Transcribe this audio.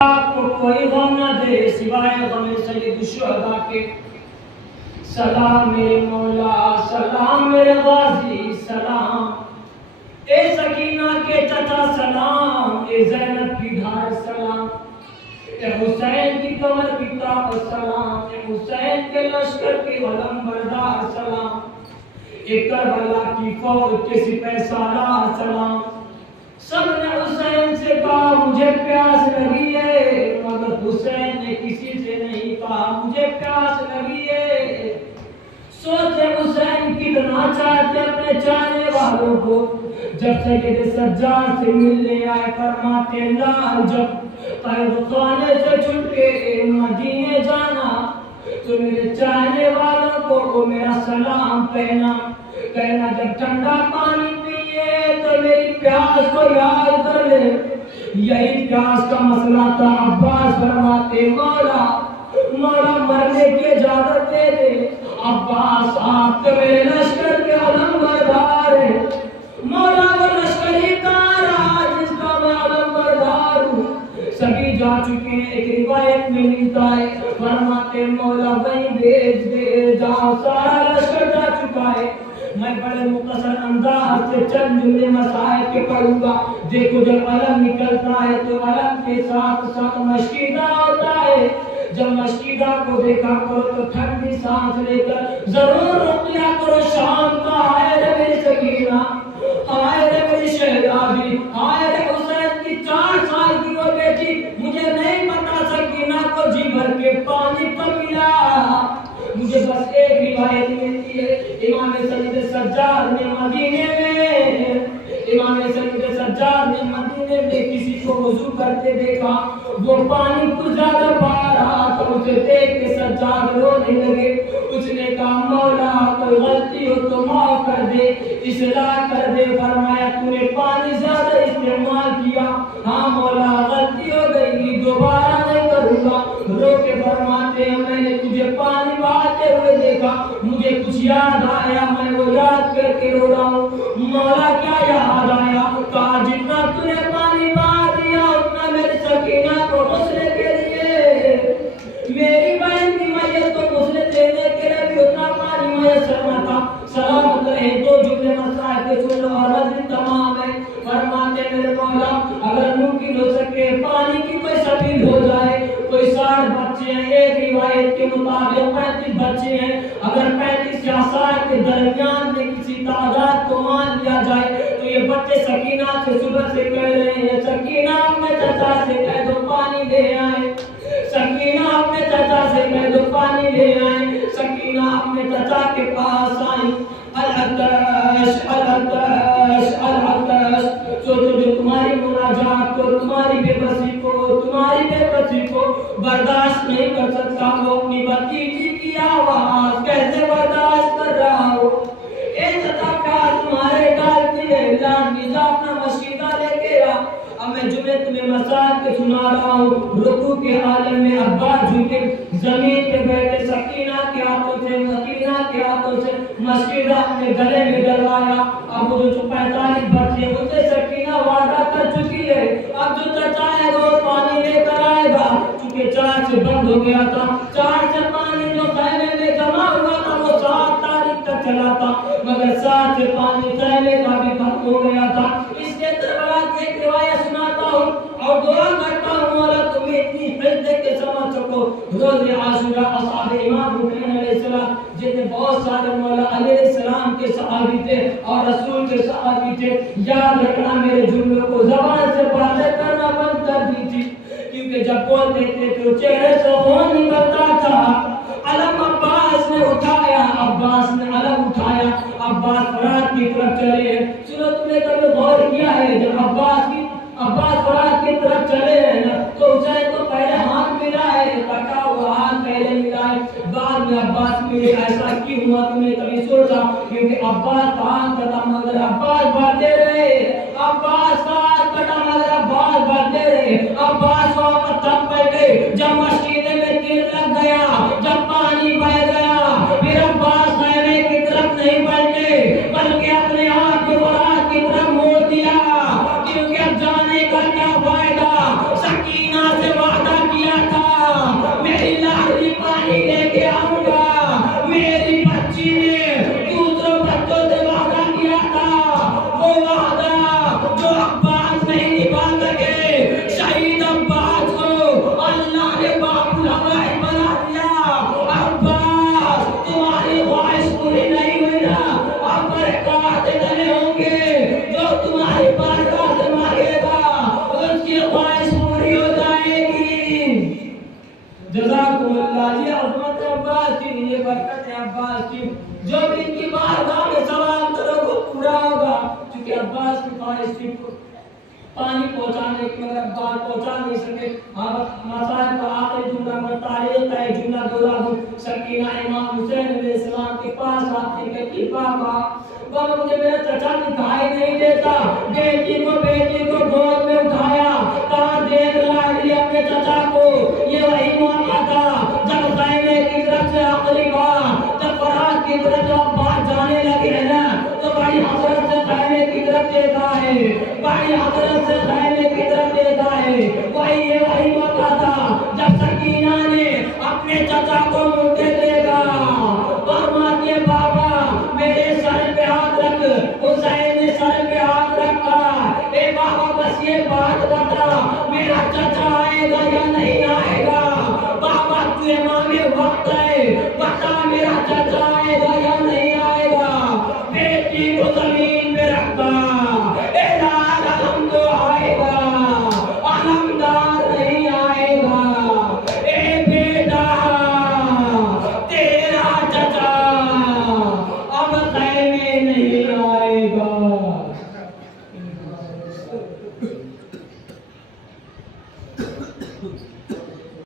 آپ کو کوئی غم نہ دے سوائے غم سید الشہداء کے۔ سلام میرے مولا، سلام میرے غازی، سلام اے سکینہ کے چچا، سلام اے زینب کی ڈھار، سلام اے حسین کی کمر کی طاقت، سلام اے حسین کے لشکر کی علم بردار، سلام اے کربلا کی فوج کے سپہ سالار، سلام۔ سب نے حسین سے کہا مجھے پیاس لگی ہے، مگر حسین نے کسی سے نہیں کہا مجھے پیاس لگی ہے۔ سوچے حسین کتنا چاہتے اپنے چاہنے والوں کو، جب سید سجاد سے ملنے آئے فرماتے لال جب قید خانے سے چھٹ کے مدینے جانا تو میرے چاہنے والوں کو میرا سلام کہنا جب ٹھنڈا پانی پیے تو میری پیاس کو یاد کر لے۔ یہی پیاس کا مسئلہ تھا۔ عباس فرماتے مولا مرنے کی اجازت دے دے۔ عباس آپ تو میرے لشکر کے علم بردار ہے، مولا وہ لشکری کارا جس کا میں علم بردار ہوں سبھی جا چکے ہیں۔ ایک روایت میں ملتا ہے فرماتے مولا وہیں بھیج دے، جاؤ سارا لشکر جا چکا ہے۔ میں بڑے مختصر انداز سے چند جملے مسائل کے پڑھوں گا۔ دیکھو جب علم نکلتا ہے تو علم کے ساتھ ساتھ مشکیدہ ہوتا ہے۔ جب مشکیدہ کو دیکھا کرو تو ٹھنڈی سانس لے کر ضرور رک لیا کرو شام کا۔ آئے رے میری سکینہ، آئے رے میری شہزادی، آئے رے حسین کی 4 سال کی وہ بیٹی، مجھے نہیں پتا سکینہ کو جی بھر کے پانی کب ملا۔ مجھے بس ایک روایت ملتی ہے، امام سید سجاد نے مدینے میں کسی کو وضو کرتے دیکھا، وہ پانی کچھ زیادہ بہا رہا تھا، اسے دیکھ کے سجاد رونے لگے۔ اس نے کہا مولا کوئی غلطی ہو تو معاف کر دے، اصلاح کر دے۔ فرمایا تو نے پانی زیادہ استعمال کیا، ہاں مولا غلطی ہو گئی، دوبارہ نہیں کروں گا۔ رو کے فرماتے ہیں میں نے تجھے پانی بہاتے ہوئے دیکھا، مجھے کچھ یاد آیا، میں وہ یاد کر کے رو رہا ہوں۔ مولا کیا یاد آیا؟ کہا جتنا تو نے پانی بہا دیا اتنا میری سکینہ کو غسل کے لیے، میری بہن کی میت کو غسل دینے کے لیے بھی اتنا پانی میسر نہ تھا۔ سلامت رہے۔ 2 جملے مسائل کے سن لو اور عزیز تمام ہے۔ فرماتے میرے مولا اگر ممکن ہو سکے پانی کی کوئی سبیل ہو جائے، کوئی 60 بچے ہیں، ایک روایت کے مطابق 35 بچے ہیں، اگر 35 یا 60 کے درمیان میں کسی تعداد کو مان لیا جائے تو یہ بچے سکینہ سے صبح سے کہہ رہے ہیں سکینہ اپنے چچا سے کہہ دو پانی لے آئے، سکینہ اپنے چچا سے کہہ دو پانی لے آئے۔ سکینہ اپنے چچا کے پاس آئی، العطش العطش العطش، سوچو جو تمہاری مناجات کو، تمہاری بے بسی کو برداشت نہیں کر سکتا، وہ اپنی بھتیجی کی آواز کیسے برداشت کر رہا ہو؟ اے چچا پیاس تمہارے ڈالتی ہے، لانڈی جا اپنا مشیدہ لے کے آ۔ اب میں جملے تمہیں مسائل کے سنا رہا ہوں۔ رکوع کے عالم میں عباس جھکے زمین پہ بیٹھے، سکینہ کے ہاتھوں سے مشکیدہ اپنے گلے میں ڈلوایا۔ اب وہ جو 45 بچے اسے سکینہ وعدہ کر چکی ہے، اب جو چچا ہے وہ پانی لے کر آئے گا۔ چونکہ 4 سے بند ہو گیا تھا، 4 سے پانی جو خیمے میں جمع ہوا تھا وہ 7 تاریخ تک چلا تھا، مگر 7 سے پانی خیمے کا بھی ختم ہو گیا تھا۔ اس کے دربار ایک روایت سناتا ہوں اور دعا کرتا ہوں مولا تمہیں اتنی حفظ دے کے سمجھ سکو۔ روز عاشورہ اصحاب امام حسین علیہ السلام جتنے بہت سارے مولا علیہ السلام کے صحابی تھے اور رسول کے صحابی تھے، یاد رکھنا میرے جملوں کو زبان سے واضح کرنا بند کر دی تھی، کیونکہ جب بولتے تھے تو چہرے سے خون نکلتا تھا۔ علم عباس نے اٹھایا، عباس فرات کی طرف چلے ہیں۔ سنو تم نے کبھی غور کیا ہے جب عباس فرات کی طرف چلے ہیں نا تو حسین کو پہلے ہاتھ ملا ہے، کٹا ہوا ہاتھ پہلے ملا ہے، بعد میں عباس ملے۔ ایسا کیوں ہوا تم نے کبھی سوچا؟ کیونکہ عباس کا ہاتھ کٹا مگر عباس بڑھتے رہے، عباس کا ہاتھ کٹا مگر عباس بڑھتے رہے۔ عباس واپس تب بیٹھے جب مشکیدے میں تیر لگ گیا، جب پانی بہ گیا، پھر عباس خیمے کی طرف نہیں بلٹے بلکہ اپنے آپ کو فرات کی طرف موڑ دیا، کیونکہ اب جانے کا کیا فائدہ؟ سکینہ سے اللہ، یہ عظمت عباس کی، یہ برکت عباس کی، جو بھی ان کی بارگاہ میں سوال کرو وہ پورا ہوگا، کیونکہ عباس کی خواہش تھی پانی پہنچانے کی، مگر بات پہنچا نہیں سکے۔ مسائل کا آخری جملہ پر تاریخ کا ایک جملہ دوہرا دوں، سکینہ امام حسین علیہ السلام کے پاس آتی کہ پاپا بابا مجھے میرا چچا دکھائی نہیں دیتا، بیٹی کو گود میں اٹھایا، کہاں دیکھ لائی اپنے چچا کو، یہ وہی موقع تھا جب خیمے کی طرف سے آخری بار، جب فرات کی طرف جب بات جانے لگی ہے نا، تو بڑی حضرت سے خیمے کی طرف دیکھا ہے، بڑی حضرت سے خیمے کی طرف دیکھا ہے، وہی موقع تھا جب سکینہ نے اپنے چچا کو مڑتے دیکھا، فرماتی ہے بابا میرے سر پہ ہاتھ رکھ، حسین نے سر پہ ہاتھ رکھا، اے بابا بس یہ بات بتا میرا چچا آئے گا یا نہیں آئے گا، بابا تو امام وقت ہے، بتا میرا چچا آئے گا یا نہیں آئے گا، بیٹی کو زمین پہ رکھا، اعلان علم تو آئے گا، علمدار نہیں آئے گا، اے بیٹا تیرا چچا اب خیمے نہیں آئے گا۔